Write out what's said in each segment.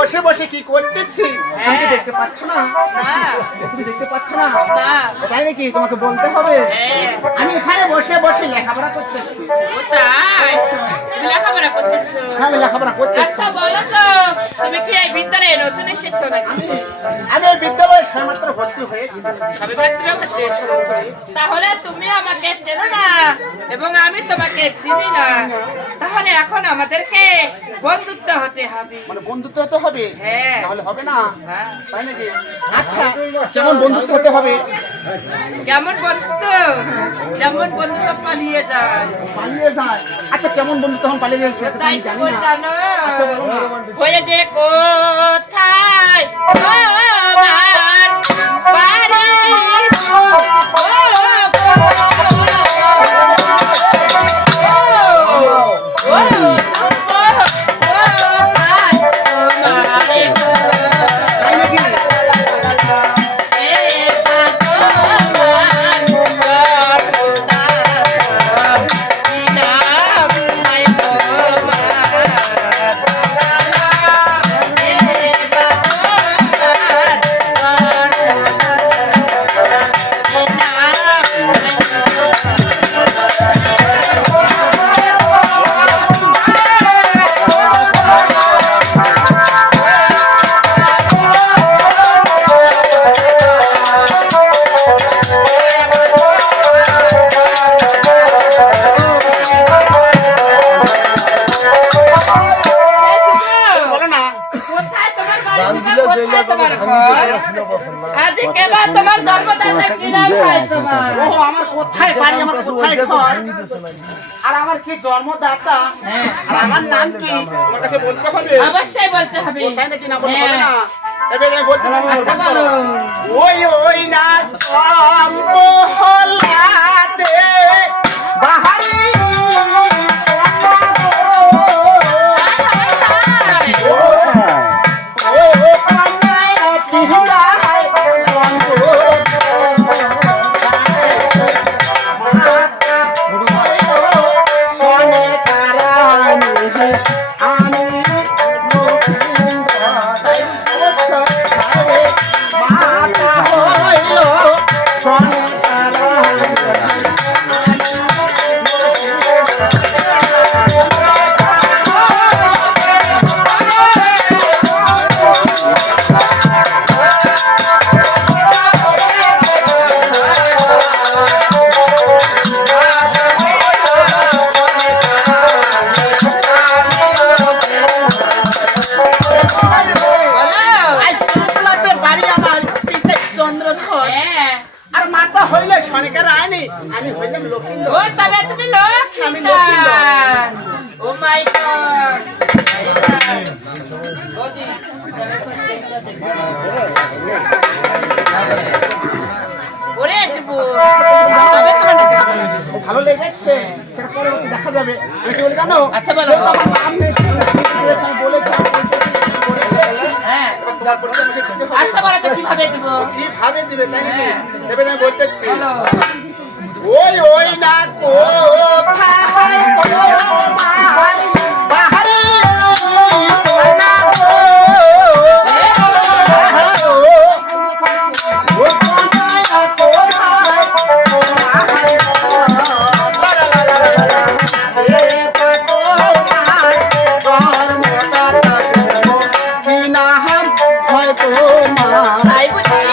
বসে বসে কি করতেছি দেখতে পাচ্ছ না? তুমি দেখতে পাচ্ছ না? তাই নাকি? তোমাকে বলতে হবে। আমি এখানে বসে বসে লেখাপড়া করতেছি। লেখাপড়া করতেছো? আমি লেখাপড়া করতেছি। আচ্ছা বলো তো, তুমি কি এই বিদ্যালয়ে নতুন এসেছো নাকি? আমি এই বিদ্যালয়ে সবেমাত্র ভর্তি হয়েছি। তাহলে তুমি আমাকে চেনো না এবং আমি তোমাকে চিনি না, তাহলে এখন আমাদেরকে বন্ধুত্ব হতে হবে। মানে বন্ধুত্ব হতে হবে? হ্যাঁ। তাহলে হবে না? তাই নাকি? আচ্ছা, কেমন বন্ধুত্ব হতে হবে? কেমন বন্ধুত্ব? যেমন বন্ধুত্ব পালিয়ে যায়। পালিয়ে যায়? আচ্ছা, কেমন বন্ধু তখন পালিয়ে যায় সেটা তাই জানি না। জানো? আচ্ছা, বলো না। হয়ে যে কোথায় আমার বাড়ি আর আমার কি জন্মদাতা আর আমার নাম কি তোমার কাছে বলতে হবে? অবশ্যই বলতে হবে। তাই নাকি? না বলতে হবে না? তবে আমি বলতে আচ্ছা বলো। ওই ওই না সম্পহলাতে বাহারি আমি হইলাম লক্ষ্মীন্দর। ও তবে তুমি লক্ষ্মী। আমি লক্ষ্মীন্দর। ও মাই গড। ওরে দেবো। তবে তোমার ভালো লেগেছে সেটা পরে দেখা যাবে। আমি কি বলি জানো? আচ্ছা বলো। আমার নাম নেই, আমি বলেছি হ্যাঁ। আচ্ছা বলো তো কিভাবে দেবো? কিভাবে দিবে তাই নাকি? দেবে আমি বলতেছি। ওই ওই না কোথায় তোমার বাহারে না গো ও কোথায় কোথায়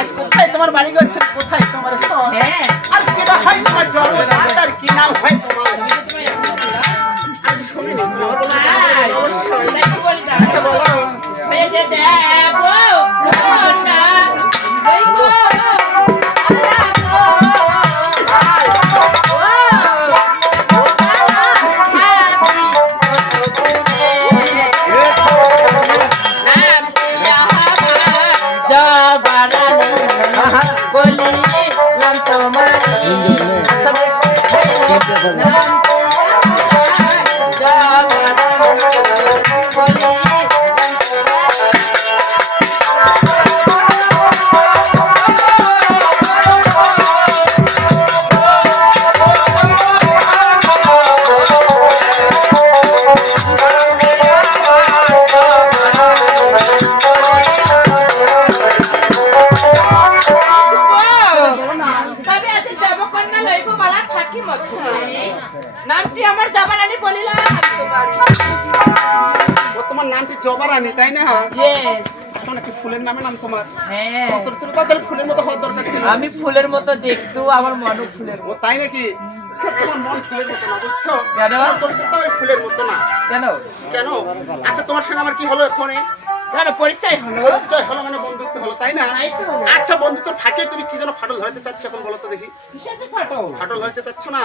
আজ কোথায় তোমার বাড়ি গেছে? কোথায় তোমার ঘর? আর কেটা হয় তোমার জন্ম? আর কি নাম হয় তোমার? আমি শুনিনি তোমার আচ্ছা বলো। নামটি আমার জবারানি বলিলাম। তোমার নামটি জবারানি, তাই না? আচ্ছা নাকি ফুলের নামে নাম তোমার? হ্যাঁ, তাহলে ফুলের মতো হওয়ার দরকার ছিল। আমি ফুলের মতো দেখতো, আমার মনও ফুলের ও তাই নাকি? তোমার মন ফুলের মতো না, বুঝছো? কেন? ফুলের মতো না কেন? কেন? আচ্ছা তোমার সঙ্গে আমার কি হলো এখানে? কেন পরিচয় হলো? পরিচয় হলো মানে বন্ধুত্ব হলো, তাই না? আচ্ছা বন্ধুত্ব ফাঁকে তুমি কি যেন ফাটল ধরাতে চাচ্ছ এখন বলো তো দেখি। ফাটল ধরাতে চাচ্ছ না?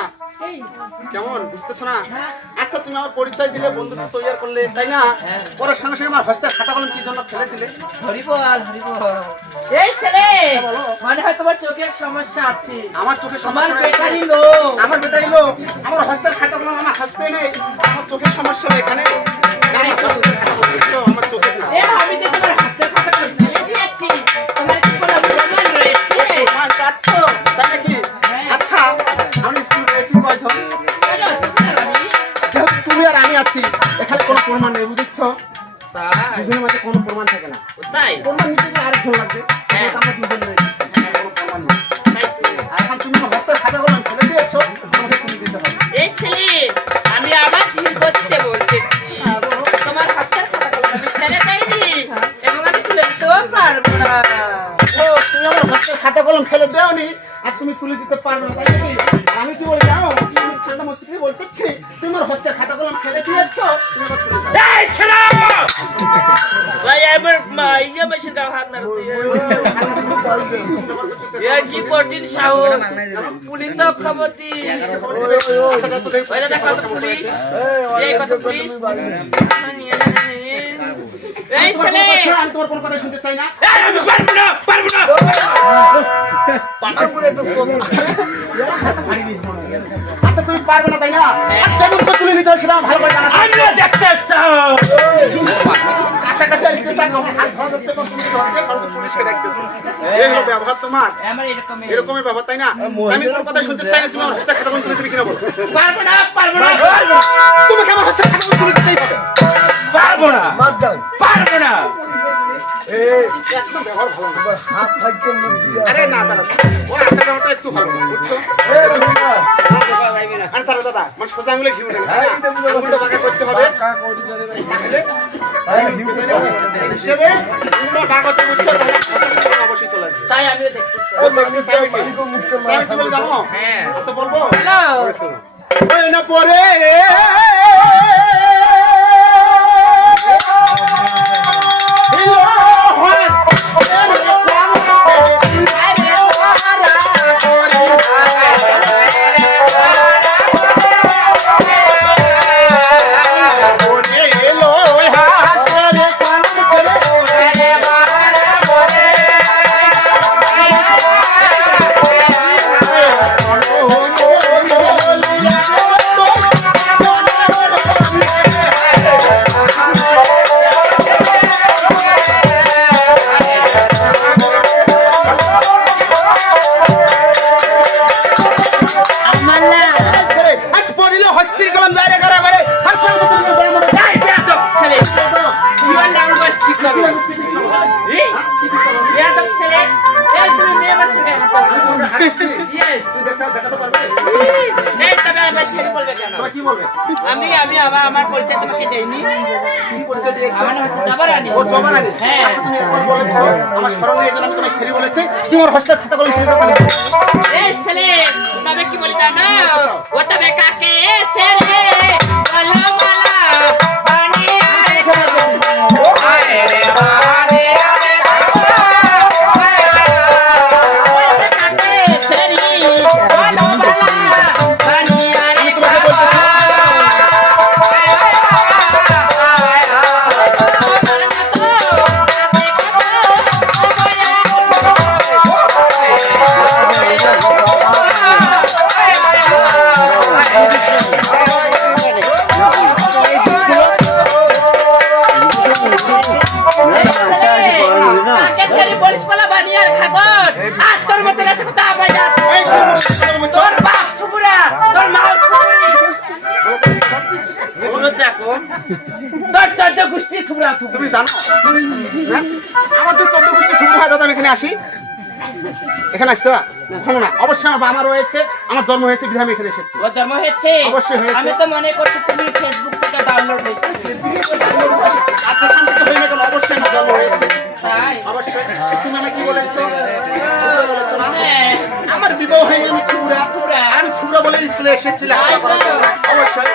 কেমন বুঝতেছো না? আচ্ছা তুমি আমার পরিচয় দিলে, বন্ধুত্ব তৈরি করলে, তাই না? পরের সঙ্গে সঙ্গে আমার হস্তে খাতা কলম কি জন্য ফেলে দিলে? হরিবল হরিবল। এই ছেলে মানে হয় তোমার চোখের সমস্যা আছে। আমার চোখে আমার সমস্যা বেটারি লোক। আমার বেটাই লোক। আমার হস্তের খাতা কলম আমার হস্তে নেই। আমার চোখের সমস্যা এখানে। আমার হস্তের খাতা কলম বুঝছো? আমার চোখের না। আমি যে তোমার হাতের কথা ফেলে দিয়েছি, তোমার কি কোনো প্রমাণ রয়েছে? মা চাচ্ছ, তাই নাকি? আচ্ছা আমি স্কুল রয়েছি কয়জন? যেহেতু তুমি আর আমি আছি, এখানে কোনো প্রমাণ নেই, বুঝছো? দুজনের মাঝে কোনো প্রমাণ থাকে না। তাই প্রমাণ নিতে গেলে আরেক জন লাগবে। আমরা দুজন রয়েছি, কোনো প্রমাণ নেই। আর এখন তুমি আমার হস্তের খাতা কলম ফেলে দিয়েছো, তোমাকে তুমি দিতে হবে। এই ছেলে আমি আবার ধীর গতিতে বলতেছি, তোমার হাতের খাতা কলম আমি ফেলে দেয়নি এবং আমি তুলে দিতেও পারবো না। ও তুমি আমার হস্তের খাতা কলম ফেলে দেওনি আর তুমি তুলে দিতে পারবে না, তাই নাকি? আর আমি কি বলি জানো? আমি ঠান্ডা মস্তিষ্কে বলতেছি, তুমি আমার হস্তের খাতা কলম ফেলে দিয়েছো, তুমি আবার তুলে দাও। এই ছেলে ভাই আমার মাইয়া মেশিন গাও হাত নাড়ছে। এ কি কঠিন সাহস, পুলিশ তো খবর দি। ওই দাদা কত পুলিশ, এই কত পুলিশ। এই ছেলে আমি তোমার কোনো কথা শুনতে চাই না। আমি পারবো না, পারবো না। পাটার উপরে একটু আচ্ছা তুমি পারবে না, তাই না? আচ্ছা আমি তো তুলে নিতে সেটা আমার ভালো করে জানা। আমিও দেখতে চাই। কাছাকাছি আসতে চাই, আমার হাত ধরা যাচ্ছে, তখন তুমি ধরছে, কারণ পুলিশকে ডাকতেছো। এই হলো ব্যবহার তোমার। আমার এরকমই এরকমই ব্যবহার, তাই না? আমি কোনো কথা শুনতে চাই না, তুমি আমার হস্তে খাতা কলম তুলে দিবি কিনা বলো? পারবো না, পারবো না, তুমি আমার হস্তে খাতা কলম তুলে দিতেই হবে। পারবো না, পারবো না। একদম ব্যবহার ভালো না। হাত থাকতে মুখ দিয়ে আরে না দাদা, ওর হাতের ব্যবহারটা একটু ভালো, বুঝছো? আরে দাদা দাদা, মানে সোজা আঙুলে ঘি উঠে না, তাই না? আঙুলটা বাঁকা করতে হবে। হিসেবে আঙুলটা বাঁকা করতে, বুঝছো? তাহলে খাতা অবশ্যই চলে আসবে। তাই আমিও দেখতে চাই। তাই আমি কি বলি জানো? হ্যাঁ। আচ্ছা বলবো? হ্যালো ওই না পরে Yes. তুমি দেখাতে পারবে? এই তবে আমার ছেলে বলবে কেন? তোমার কি বলবে? আমি আমার পরিচয় তোমাকে দেইনি। কি পরিচয় দিয়েছো? আমার নাম হচ্ছে জাবারানি। ও জবানানি। হ্যাঁ। আচ্ছা তুমি একবার বলেছো আমার স্মরণ নেই এজন্য আমি তোমায় ছেড়ে বলেছি। তোমার হস্তের খাতাগুলো ফিরে দাও। এই ছেলে তবে কি বলি জানো? ও তবে কাকে ছেলে বলো মালা বানিয়ে খাবো। আয় রে বারে আরে খাবো। ও কাকে ছেলে বলো মালা বানিয়ে খাবো। কাকে ছেলে বলিস বলা বানিয়ে খাবো। আর তোর মতো আছে কথা আবাইয়া। এই তোর বাপ ছুপুরা, তোর মা ছুপুরি। দূরত দেখো। তোর চোদ্দ গোষ্ঠী ছুপুরা তুমি ছুপুরি। জানো হ্যাঁ? আমার তো 14 গোষ্ঠী শুরু হয় দাদা আমি এখানে আসি। এখানে আসতে কখনো না। অবশ্যই আমার বাবা রয়েছে, আমার জন্ম হয়েছে বিধায় আমি এখানে এসেছি। ও জন্ম হয়েছে? অবশ্যই হয়েছে। আমি তো মনে করছি তুমি ফেসবুক থেকে ডাউনলোড হয়েছে। আর সেখান থেকে হয়ে গেল অবশ্যই আমার জন্ম হয়েছে। তাই? অবশ্যই তুমি আমাকে কি বলেছো? বলেছো না? হ্যাঁ। আমার বিবাহ হয়নি আমি ছুরা আমি ছুরা বলে স্কুলে এসেছি লেখাপড়া করার জন্য। অবশ্যই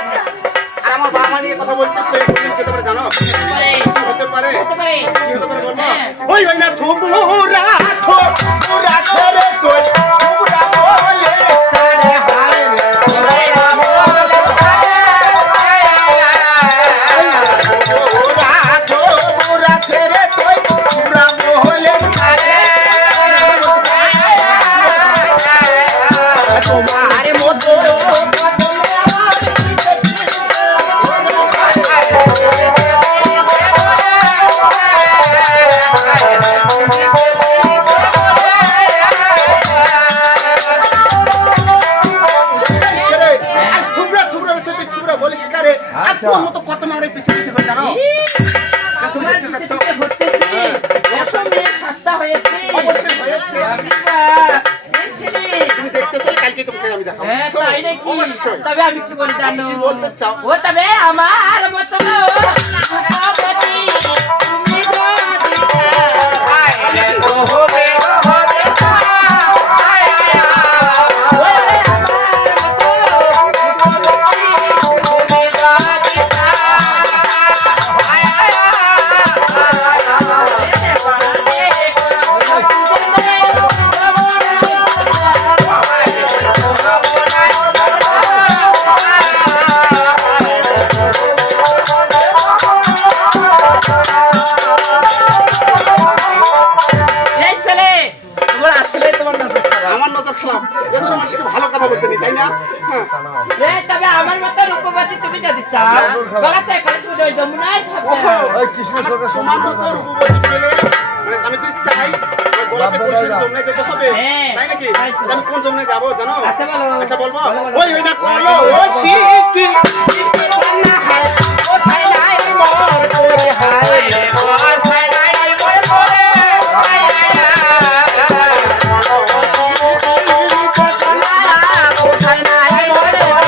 আর আমার বাবা নিয়ে কথা বলছে সেই কোনদিন যেতে পারে জানো হতে পারে। কি হতে পারে হতে পারে। কি হতে পারে বলবো হ্যাঁ। ওই না থুবুরা থুবুরা ছেড়ে তুই থুবুরা বলে তারে হায় রে থুবুরা বলে থুবুরা ছেড়ে তুই থুবুরা বলে তারে তোমার মতো আজ থুবরা থুবরা রয়েছে তুই থুবরা বলিস কারে আর তোর মতো কত মেয়ের পিছে পিছে করে জানো তুমি তোমার দেখতে চাচ্ছ পিছনে ঘুরতেছি। এত মেয়ে সস্তা হয়েছে। অবশ্যই হয়েছে। বাহ, এই ছেলে। তুমি দেখতেছো কালকে তোমাকে আমি দেখাবো হ্যাঁ, তাই নাকি? অবশ্যই তবে আমি কি বলি জানো? কি বলতে চাও? ও তবে আমার মতো রূপবতী তুমি যদি আইলে তো হবে হবে আয় আয় আয়। ওরে আমার মতো রূপবতী তুমি যদি আয় আয় এই ছেলে তোমার আসলে তোমার নজর খারাপ। আমার নজর খারাপ এজন্য মানুষকে ভালো কথা বলতে নেই তাই না হ্যাঁ এই তবে আমার মতো রূপবতী তুমি যদি চাও গলাতে করে শুধু ওই যমুনায় থাকবে। তোমার মতো রূপবতী পেলে মানে আমি যদি চাই আমার গোলাপে কলসির জমনে যেতে হবে হ্যাঁ। তাই নাকি আমি কোন জমনে যাবো জানো আচ্ছা বলো। আচ্ছা বলবো বলো, বলো। ওই না করলো ও শিকি না হায় ও ছাইলাই মোর করে হায় ও ছাইলাই মোর করে হায় ও ছাইলাই মোর করে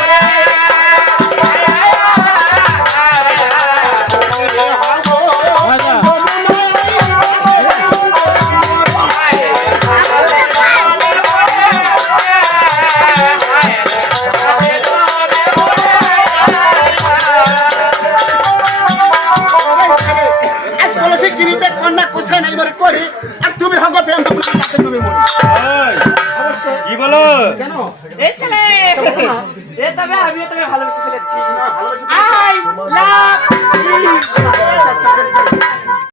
আজ কলসি কিনিতে কন্যা কোথায় নাই মরে করে আর তুমি হঙ্গ প্রেম তো তাতে তুমি মরে কি বলো? কেন এই ছেলে এ তবে আমিও তবে ভালোবেসে ফেলেছি। ভালোবাসি আই